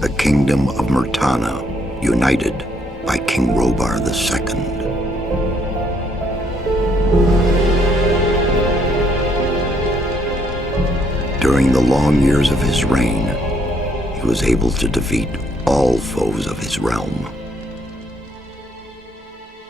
the kingdom of Murtana, united by King Robar II. During the long years of his reign, he was able to defeat all foes of his realm.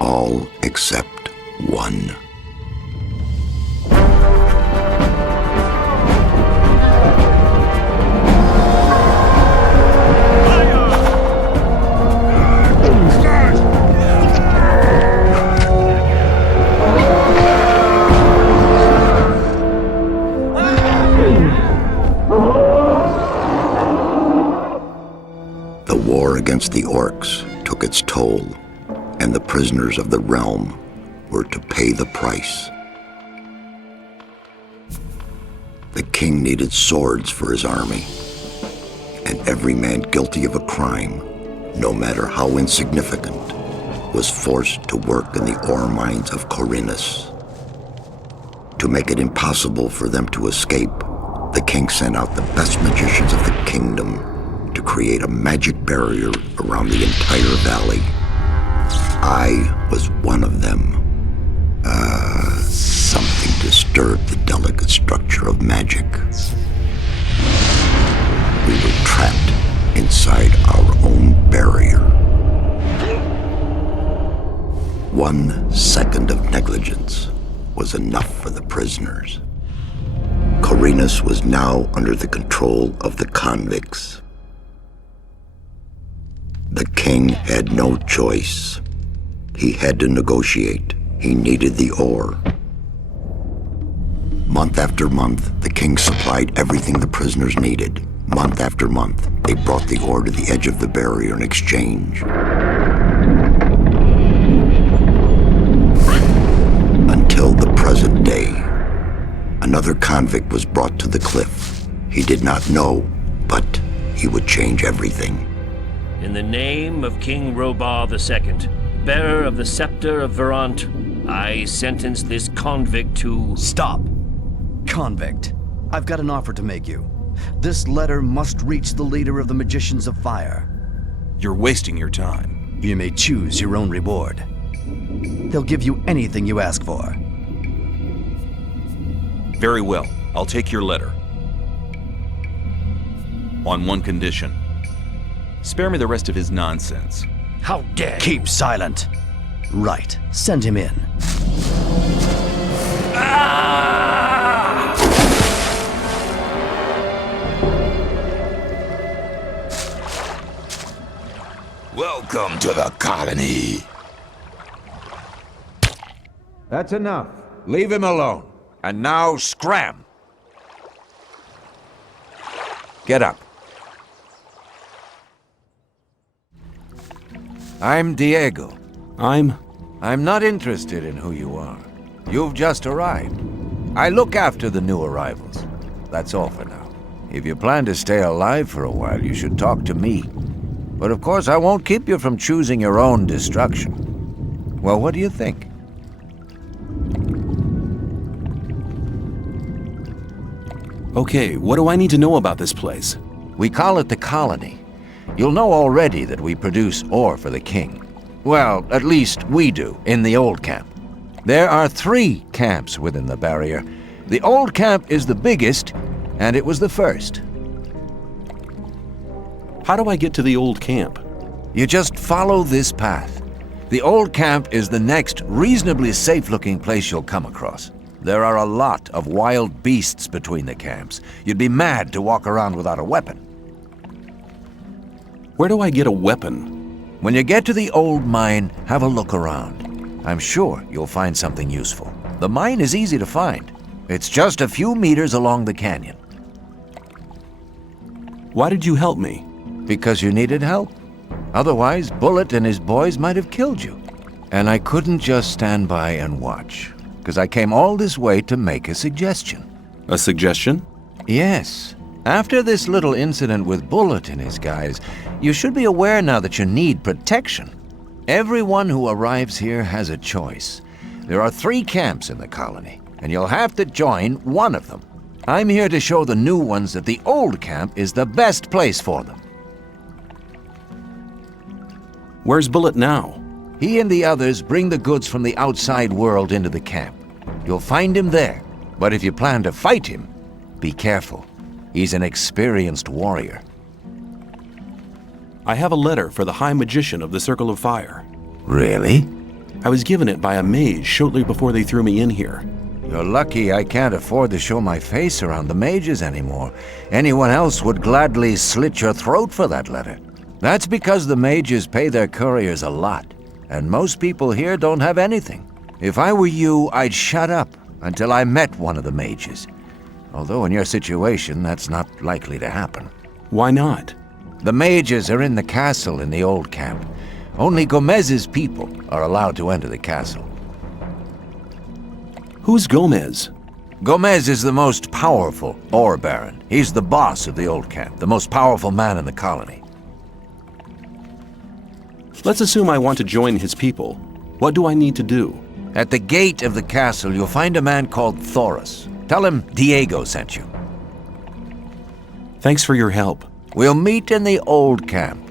All except one. The war against the orcs took its toll, and the prisoners of the realm were to pay the price. The king needed swords for his army, and every man guilty of a crime, no matter how insignificant, was forced to work in the ore mines of Khorinis. To make it impossible for them to escape, the king sent out the best magicians of the kingdom to create a magic barrier around the entire valley. I was one of them. Something disturbed the delicate structure of magic. We were trapped inside our own barrier. 1 second of negligence was enough for the prisoners. Khorinis was now under the control of the convicts. The king had no choice. He had to negotiate. He needed the ore. Month after month, the king supplied everything the prisoners needed. Month after month, they brought the ore to the edge of the barrier in exchange. Until the present day, another convict was brought to the cliff. He did not know, but he would change everything. In the name of King Robar II, bearer of the scepter of Verant, I sentence this convict to... Stop! Convict, I've got an offer to make you. This letter must reach the leader of the Magicians of Fire. You're wasting your time. You may choose your own reward. They'll give you anything you ask for. Very well, I'll take your letter. On one condition. Spare me the rest of his nonsense. How dare you! Keep silent. Right, send him in. Welcome to the colony. That's enough. Leave him alone. And now scram. Get up. I'm Diego. I'm not interested in who you are. You've just arrived. I look after the new arrivals. That's all for now. If you plan to stay alive for a while, you should talk to me. But of course, I won't keep you from choosing your own destruction. Well, what do you think? Okay, what do I need to know about this place? We call it the colony. You'll know already that we produce ore for the king. Well, at least we do, in the old camp. There are 3 camps within the barrier. The old camp is the biggest, and it was the first. How do I get to the old camp? You just follow this path. The old camp is the next reasonably safe-looking place you'll come across. There are a lot of wild beasts between the camps. You'd be mad to walk around without a weapon. Where do I get a weapon? When you get to the old mine, have a look around. I'm sure you'll find something useful. The mine is easy to find. It's just a few meters along the canyon. Why did you help me? Because you needed help. Otherwise, Bullet and his boys might have killed you. And I couldn't just stand by and watch, because I came all this way to make a suggestion. A suggestion? Yes. After this little incident with Bullet and his guys, you should be aware now that you need protection. Everyone who arrives here has a choice. There are 3 camps in the colony, and you'll have to join one of them. I'm here to show the new ones that the old camp is the best place for them. Where's Bullet now? He and the others bring the goods from the outside world into the camp. You'll find him there, but if you plan to fight him, be careful. He's an experienced warrior. I have a letter for the High Magician of the Circle of Fire. Really? I was given it by a mage shortly before they threw me in here. You're lucky I can't afford to show my face around the mages anymore. Anyone else would gladly slit your throat for that letter. That's because the mages pay their couriers a lot, and most people here don't have anything. If I were you, I'd shut up until I met one of the mages. Although in your situation, that's not likely to happen. Why not? The mages are in the castle in the old camp. Only Gomez's people are allowed to enter the castle. Who's Gomez? Gomez is the most powerful ore baron. He's the boss of the old camp, the most powerful man in the colony. Let's assume I want to join his people. What do I need to do? At the gate of the castle, you'll find a man called Thoris. Tell him Diego sent you. Thanks for your help. We'll meet in the old camp.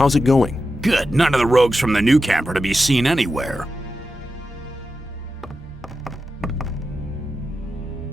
How's it going? Good. None of the rogues from the new camp are to be seen anywhere.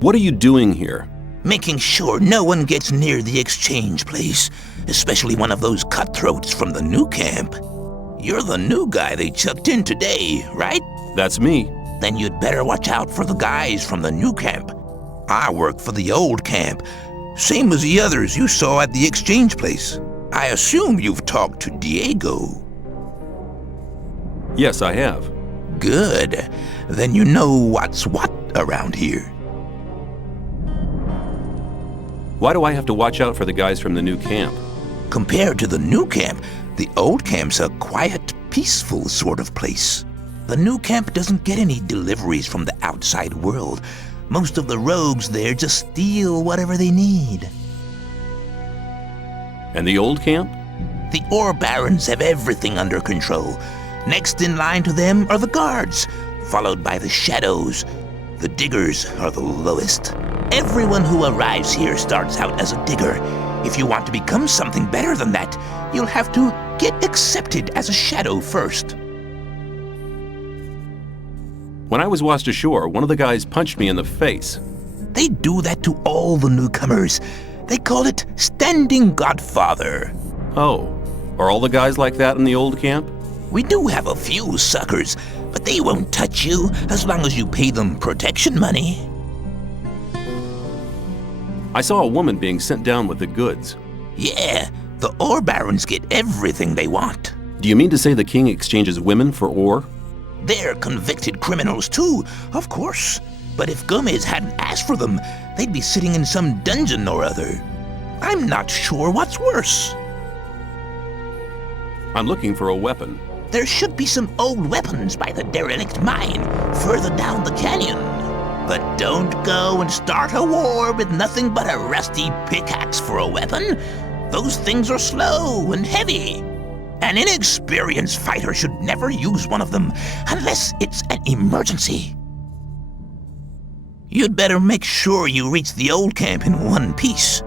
What are you doing here? Making sure no one gets near the exchange place, especially one of those cutthroats from the new camp. You're the new guy they chucked in today, right? That's me. Then you'd better watch out for the guys from the new camp. I work for the old camp, same as the others you saw at the exchange place. I assume you've talked to Diego. Yes, I have. Good. Then you know what's what around here. Why do I have to watch out for the guys from the new camp? Compared to the new camp, the old camp's a quiet, peaceful sort of place. The new camp doesn't get any deliveries from the outside world. Most of the rogues there just steal whatever they need. And the old camp? The ore barons have everything under control. Next in line to them are the guards, followed by the shadows. The diggers are the lowest. Everyone who arrives here starts out as a digger. If you want to become something better than that, you'll have to get accepted as a shadow first. When I was washed ashore, one of the guys punched me in the face. They do that to all the newcomers. They call it standing godfather. Oh, are all the guys like that in the old camp? We do have a few suckers, but they won't touch you as long as you pay them protection money. I saw a woman being sent down with the goods. Yeah, the ore barons get everything they want. Do you mean to say the king exchanges women for ore? They're convicted criminals too, of course. But if Gomez hadn't asked for them, they'd be sitting in some dungeon or other. I'm not sure what's worse. I'm looking for a weapon. There should be some old weapons by the derelict mine further down the canyon. But don't go and start a war with nothing but a rusty pickaxe for a weapon. Those things are slow and heavy. An inexperienced fighter should never use one of them unless it's an emergency. You'd better make sure you reach the old camp in one piece.